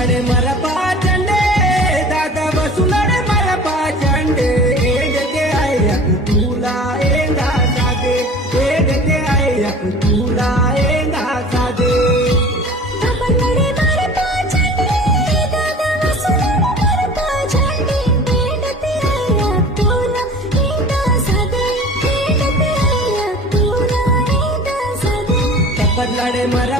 लड़े मर पाचंडे दादा बसुलड़े मर पाचंडे एडते आयक तुला एंगा सादे एडते आयक तुला एंगा सादे लड़े मर पाचंडे दादा वसुलड़े मर पाचंडे एडते आयक तुला एंगा सादे एडते आयक तुला एंगा सादे लड़े मर